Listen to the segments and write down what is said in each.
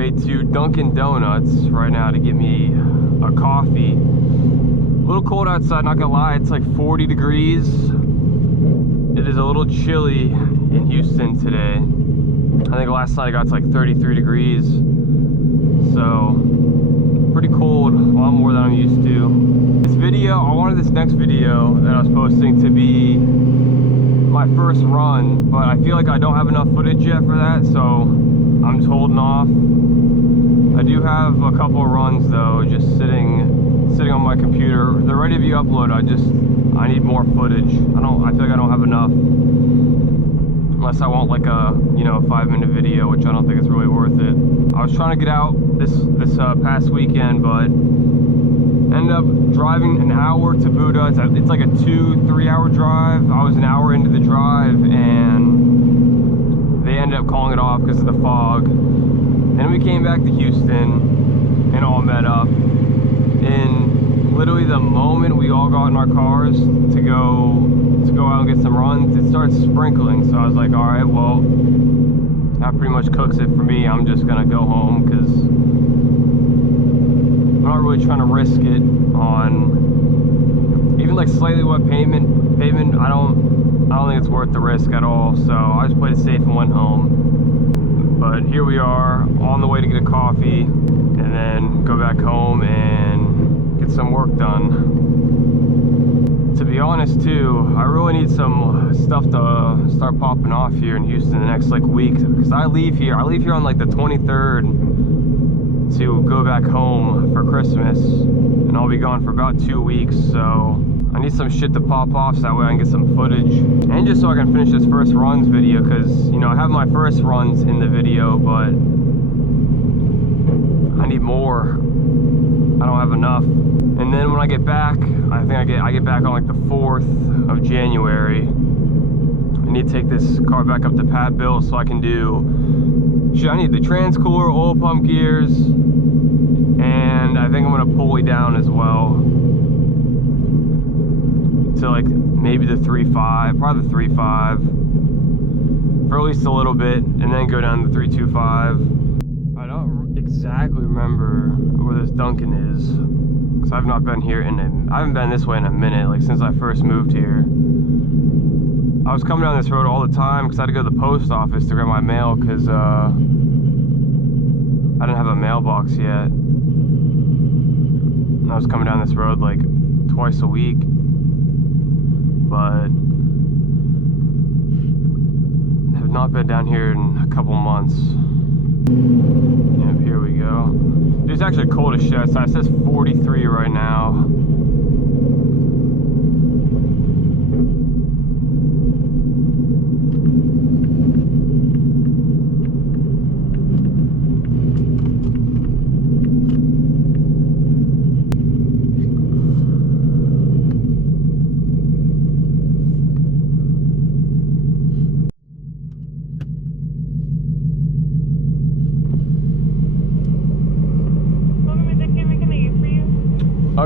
way to Dunkin Donuts right now to get me a coffee. A little cold outside, not gonna lie, it's like 40 degrees. It is a little chilly in Houston today. I think last night I got to like 33 degrees. So, pretty cold, a lot more than I'm used to. This video, I wanted this next video that I was posting to be my first run, but I feel like I don't have enough footage yet for that, so I'm just holding off. I do have a couple of runs though, just sitting on my computer. They're ready to be uploaded. I need more footage. I feel like I don't have enough. Unless I want like a, 5-minute video, which I don't think is really worth it. I was trying to get out this past weekend, but ended up driving an hour to Buddha. It's like a 2-3 hour drive. I was an hour into the drive and they ended up calling it off because of the fog. Then we came back to Houston and all met up. And literally the moment we all got in our cars to go out and get some runs, it started sprinkling. So I was like, all right, well, that pretty much cooks it for me. I'm just gonna go home because I'm not really trying to risk it on even like slightly wet pavement. I don't think it's worth the risk at all. So I just played it safe and went home. But here we are on the way to get a coffee and then go back home and get some work done. To be honest too, I really need some stuff to start popping off here in Houston the next like week, because I leave here on like the 23rd to go back home for Christmas, and I'll be gone for about 2 weeks. So I need some shit to pop off so that way I can get some footage, and just so I can finish this first runs video, because I have my first runs in the video, but I need more. I don't have enough. And then when I get back, I think I get back on like the 4th of January. I need to take this car back up to Pat Bill so I can do, I need the trans cooler, oil pump gears, and I think I'm gonna pulley down as well to like maybe the 3.5, probably the 3.5 for at least a little bit, and then go down to 3.25. I don't exactly remember where this Dunkin is, because I've not been here I haven't been this way in a minute, like since I first moved here. I was coming down this road all the time because I had to go to the post office to grab my mail, because I didn't have a mailbox yet. And I was coming down this road like twice a week, but have not been down here in a couple months. Yep, here we go. It's actually cold as shit outside. It says 43 right now.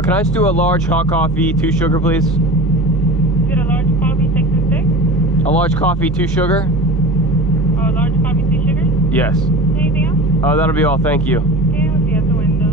Can I just do a large hot coffee, 2 sugar, please? Is it a large coffee, 6 and 6? A large coffee, 2 sugar? Oh, a large coffee, 2 sugars? Yes. Anything else? Oh, that'll be all, thank you. Okay, we'll see at the window.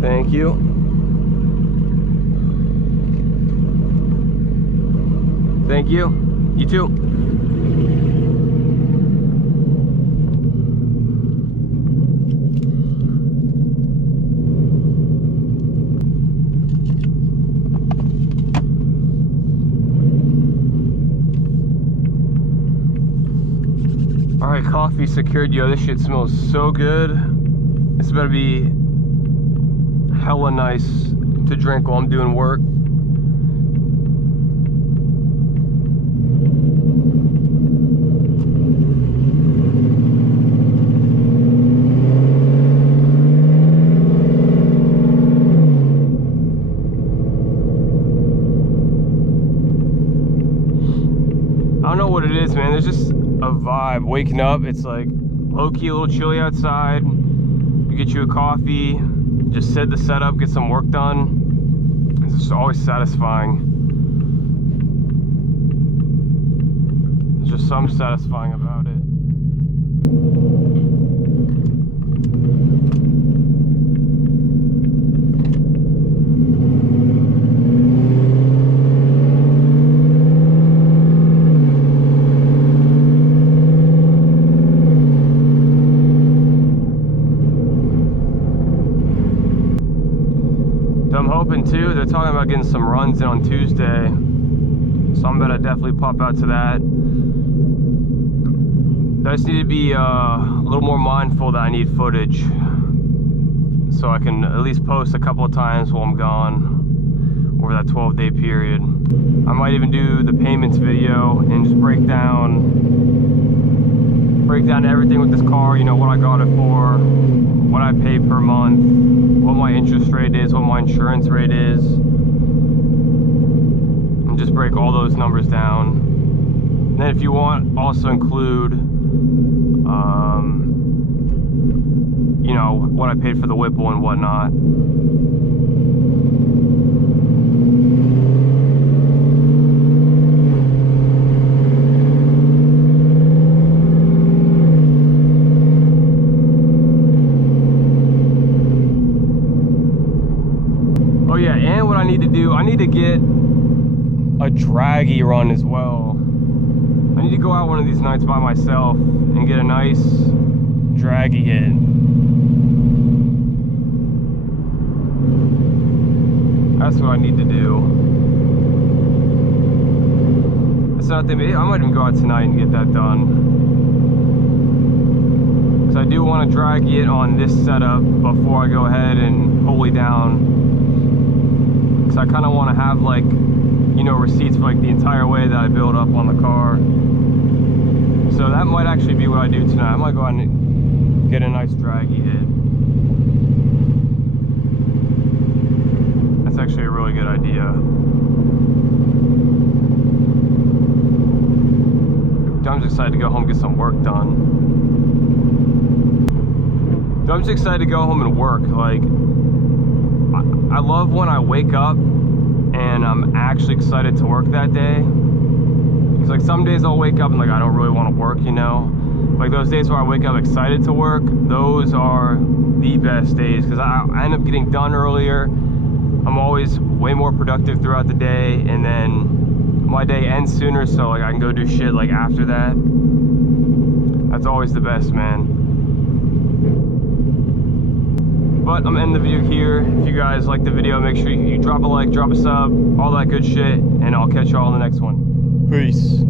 Thank you. Thank you. You too. All right, coffee secured. Yo, this shit smells so good. This better be hella nice to drink while I'm doing work. don't know what it is, man. There's just a vibe. Waking up, it's like low-key, a little chilly outside. You get you a coffee, just set the setup, get some work done. It's just always satisfying. There's just something satisfying about it. I'm hoping too, they're talking about getting some runs in on Tuesday, so I'm gonna definitely pop out to that. I just need to be a little more mindful that I need footage, so I can at least post a couple of times while I'm gone over that 12-day period. I might even do the payments video and just break down everything with this car, you know, what I got it for, what I pay per month, what my interest rate is, what my insurance rate is, and just break all those numbers down. And then if you want, also include, you know, what I paid for the Whipple and whatnot. Oh yeah, and what I need to do, I need to get a Draggy run as well. I need to go out one of these nights by myself and get a nice Draggy hit. That's what I need to do. That's not the, I might even go out tonight and get that done. Because I do want to Draggy it on this setup before I go ahead and pulley down. Because I kind of want to have, like, you know, receipts for like the entire way that I build up on the car. So that might actually be what I do tonight. I might go out and get a nice Draggy hit. That's actually a really good idea. I'm just excited to go home and get some work done. So I'm just excited to go home and work. Like, I love when I wake up and I'm actually excited to work that day. Because like some days I'll wake up and like I don't really want to work, you know. Like those days where I wake up excited to work, those are the best days because I end up getting done earlier. I'm always way more productive throughout the day, and then my day ends sooner, so like I can go do shit like after that. That's always the best, man. But I'm ending the video here. If you guys like the video, make sure you drop a like, drop a sub, all that good shit, and I'll catch y'all in the next one. Peace.